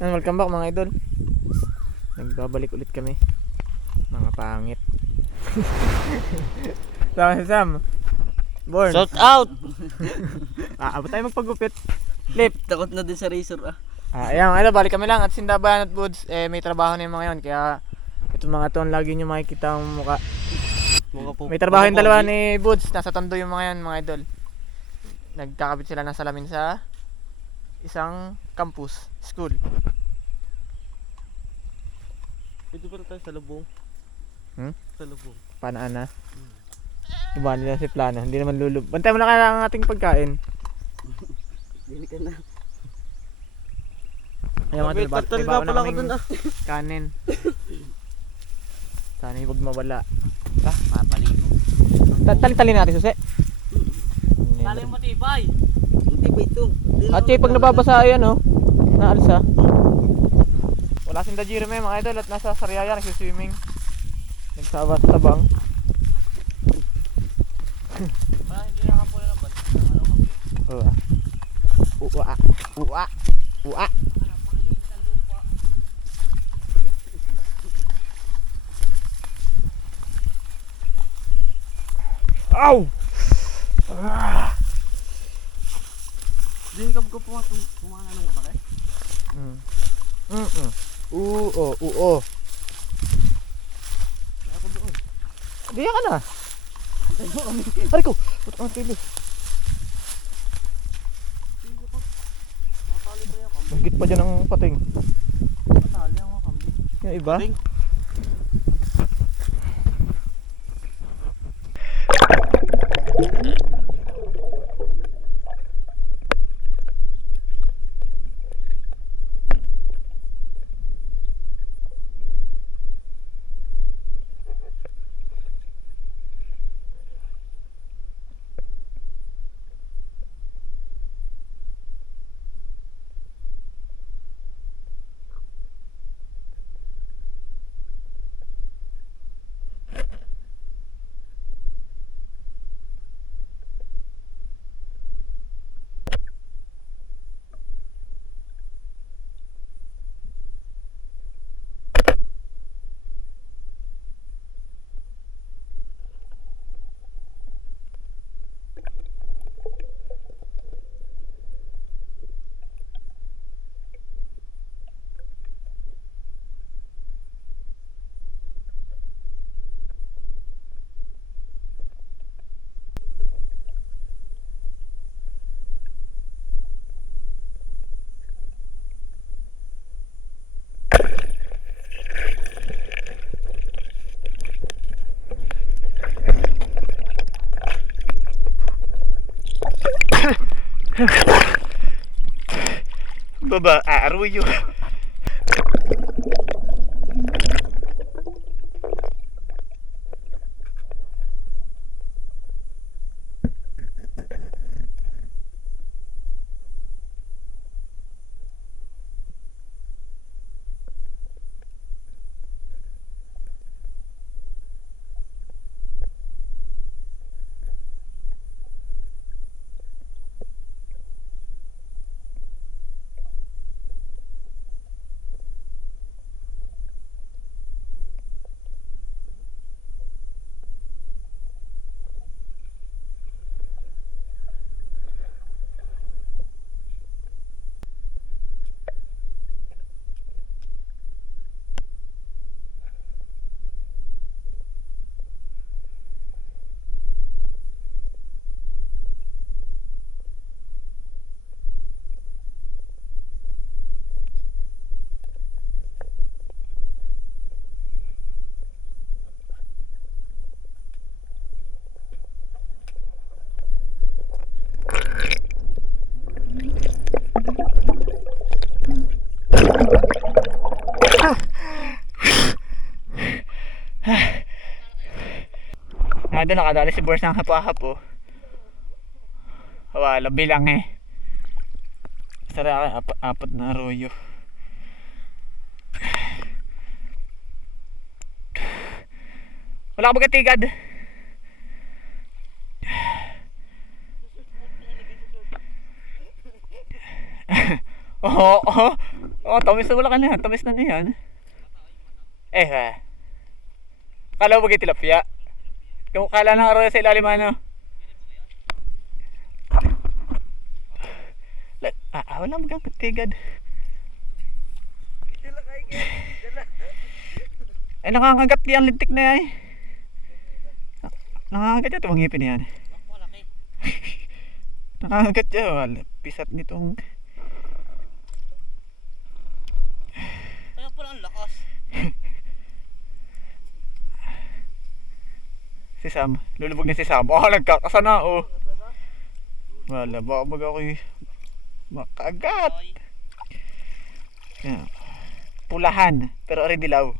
Welcome back mga idol. Nagbabalik ulit kami. Mga pangit. Sama si Sam. Born. Shout out! Abot tayo magpagupit. Flip. Takot na din sa razor Ayan mga idol, balik kami lang. At Sindabayan at Woods, may trabaho na yung mga yun. Kaya itong mga to, lagi nyo makikita ang mukha. May trabaho yung dalawa ni Woods. Nasa tondo yung mga yan mga idol. Nagkakabit sila ng salamin sa isang campus, school. Pwede pa tayo sa lubong. Sa lubong. Panaan na. Iba nila si plano, hindi naman lulub. Bantay mo na kaya ang ating pagkain. Dili ka na. Ayaw nga Wait, patal nga pala ako dun kanin. Sana huwag mawala. Papaligo. Tali natin susi. Tali mo tibay. Tibay ito. At pag nababasa yan naalsa. Wala si Dajiro may mga idol at nasa Sariaya nagsuswimming. Nagsaba sa tabang. Hindi nakapula ng bal. Ua. Ow! Hindi ka pumana ng malaki? Oo. Kaya ko doon. Di ka na. Ari ko. Puto ang tilo. Matali pa yung kambing. Mahigit pa dyan ang pating. Matali ang mga kambing. Yung iba? Pating. Baba, aruyo. Doon nakadali si Boris ng hapo-hapo. Wala bilang Sara apat na arroyo. Wala ka magatigad. Oo. Oo, tamis na wala ka na. Tamis na yan. Kala mo bagay tilapia? Yung kala ng arroyo sa ilalim ano? Wala magang katigad. Nakakagat yan, lintik na yan. Nakakagat yan, itong ngipin yan. Nakakagat yan, pisat nitong... Kaya pala ang lakas. Si Sam, lulubog na si Sam. Nagkakasana Wala, baka mag ako'y makagat. Yan. Pulahan, pero rin dilaw.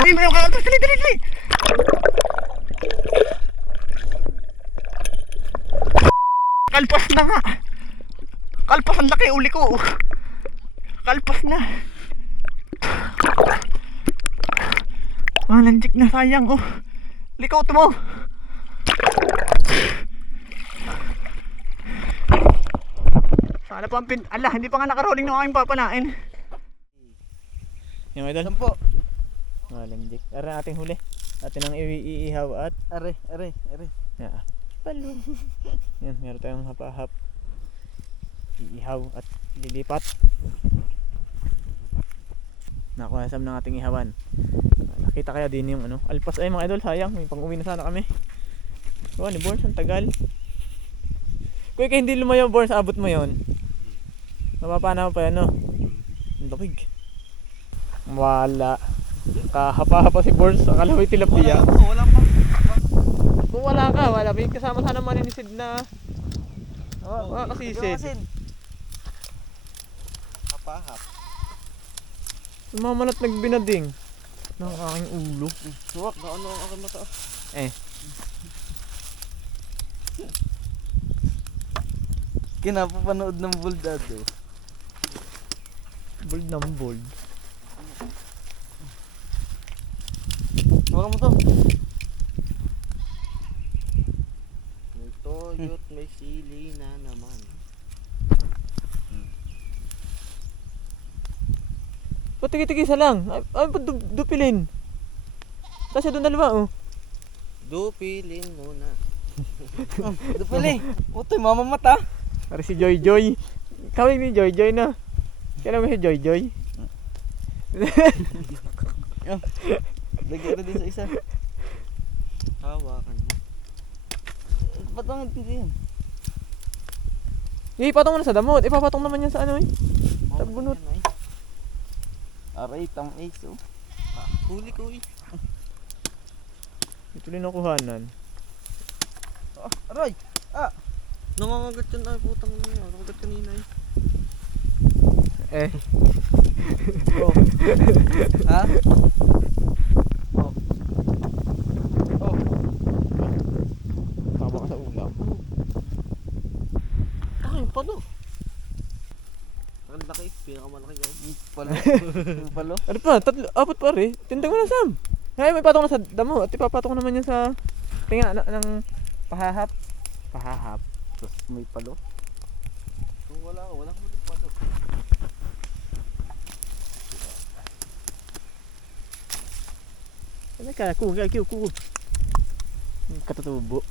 Uy, may mga dali. Kalpas na nga. Kalpas, ang laki uli ko. Kalpas na. Lanjik na, sayang Likot mo. Sana pa ang hindi pa nga nakaroling ng aking papanain. Yung idol? Sampo. Lanjik. Ara ating huli. Atin ang iihaw at Are. yeah. Palo. Yan, meron tayong hapahap. Iihaw at lilipat. Nakuha Sam ng ating ihawan. Nakita kaya din yung alpas ay mga idol, sayang. May pang-uwi na sana kami. Ni Borns, ang tagal. Kuya, kaya hindi lumayo Borns, abot mo yon. Mapapana mo pa yan Ang lapig. Wala. Kahapa-hapa si Borns, akala mo tilapia. Wala pa. Kung wala ka, wala. May kasama sana maninisid na kasisid. Hapahap. Mamalat nagbinading ng aking ulo. Suwak na ang aking mata. Kinapapanood ng buldado. Bold ng bold. Huwag mo to. May toyot, may sili na naman. Ba't tigi-tigisa lang? Ay, ba't dupilin? Kasi doon dalawa Dupilin muna. Dupili. Utoy, mamamata. Para si Joy Joy. Kawin ni Joy Joy na. Kailan mo si Joy Joy? Lagyan na din sa isa. Hawakan mo. Ba't ang hindi yan? Ipatong mo na sa damot. Ipapatong naman yan sa sa bunot. Aray, tam-ace huli ko Ito rin nakuhanan. Aray! Nangangagat yun ay putang na yun. Nangangagat kanina Ha? Tama ka sa ulam. Ay, palo. Ang laki, pinakamalaki ko. Palo. Ano pa? Apat pa rin. Tindang mo na Sam. Ay, may patong na sa damo. At ipapatong naman yan sa tinga ng pahahap. Tapos may palo. Kung walang huling palo. Ano ka? Kuku. Katatubo.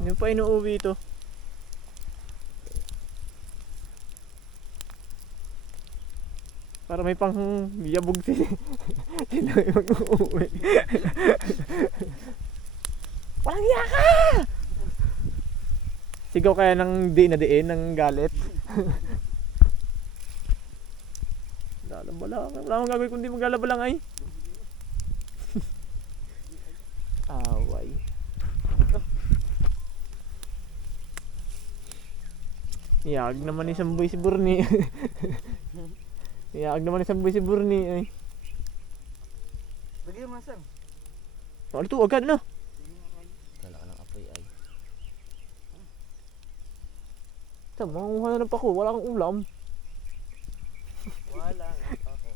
Hindi mo pa inuuwi ito. Para may pang biyabog sila yung mag-uuwi. Walang hiya ka! Sigaw kaya ng di na diin, ng galit. Lalaba lang. Wala akong gagawin kundi maglalaba lang ay. Away. Iyag naman isang boy si Burni. Iyag naman isang boy si Burni ay. Lagi yung masang. Ano to agad na? Kala ka ng apoy ay. Sa manguha na ng pako, wala kang ulam. Wala nga ako.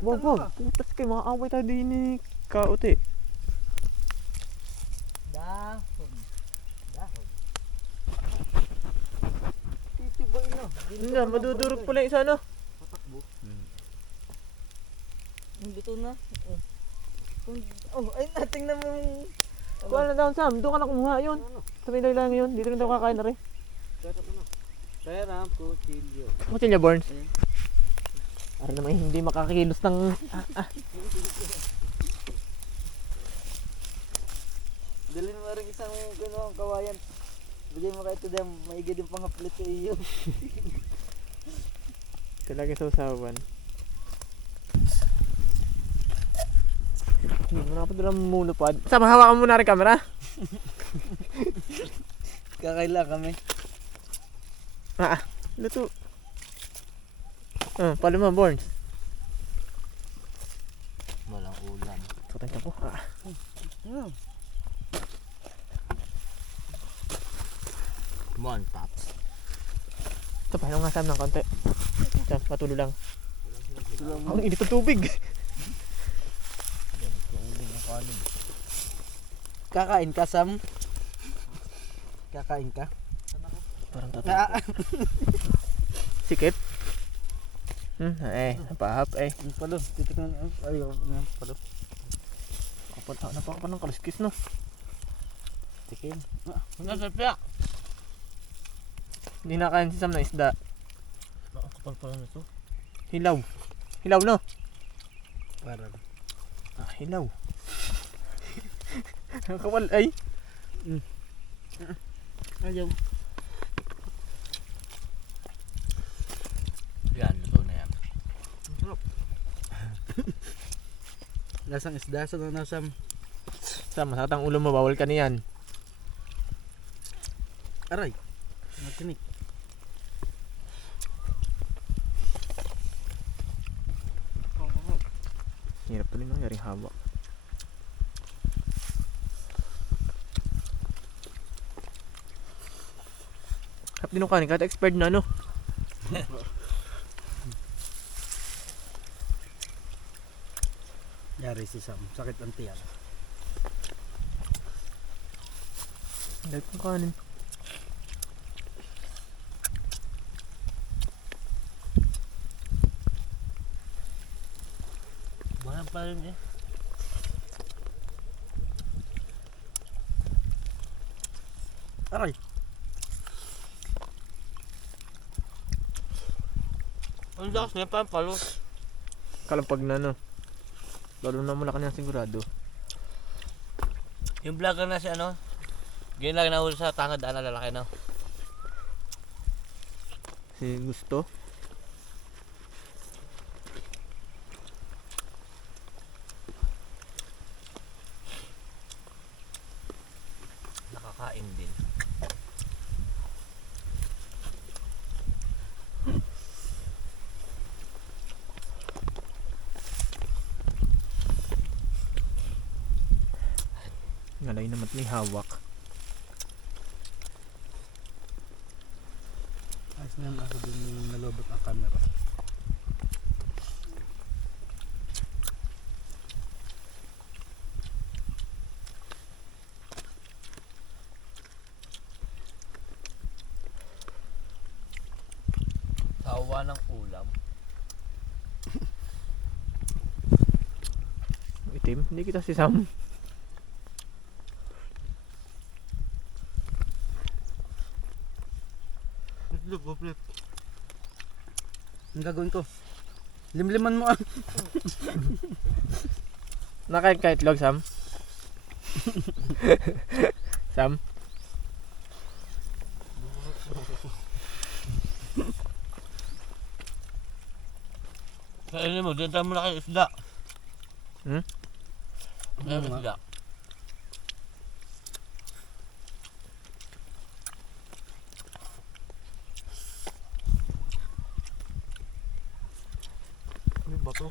Wag. Putas kayo, makaaway tayo din ni Kaote. Dahon. Titibay na. Hindi, madudurog pala yung isa no? Patakbo. Dito na. Oh, ay nating na mong... Kuha na daw Sam, doon ka na kumuha yun. Sa may lang yun, dito rin daw kakain na rin. Pera po, chilyo. Kutsilya Burns. Para naman hindi makakilos ng... Dali mo rin isang gano'ng kawayan. Bigay mo kahit ito maigi din pang-haplit sa iyo. Talaga sa usawan. Hindi mo nakapadala muna pa. Sam, hawakan mo na rin camera. Kakaila kami. Luto. Palo mo, Burns. Walang ulam. Tutan ka po. Come on, Pops. Ito, paano nga Sam ng konti. Sam, patulo lang. Ang init ng tubig. Kakain ka, Sam? Kakain ka? Parang tatawa. Sikip. Napahap eh. Ang palo, titikman niyo. Ayaw ng palo. Napaka pa ng kaliskis no. Tikim. Nasapyak. Hindi nakain si Sam na isda. Kapal pala na to. Hilaw. Hilaw no? Parang. Hilaw. Kapal ay. Ayaw. Yan, luto na yan. Lasang isda sa nanasam. Sam, masakatang ulo mo, bawal ka niyan. Aray. Natinik. Hirap tuloy nangyaring hawak. Hap din ang kanin, kahit expired na no? Yari si Sam. Sakit ang tiyan. Dahil kong kanin. Mahal pa rin eh. Aray. Ang lakas niya pa palo. Kalampag na no? Lalo na mula kanina sigurado. Yung vlogger na si ano, ganyan lang nahuli sa tangad na lalaki na. Si Gusto. Nakakain din. Ngalay naman may hawak. Ayos na ako din yung nalobot ang camera. Sawa ng ulam. Itim, hindi kita si Sam. Flip. Ang gagawin ko. Limliman mo ah. Nakain ka itlog, Sam? Sam? Kainin mo, dito mo na kayo isda. Hmm? Kaya isda. Ano ba to?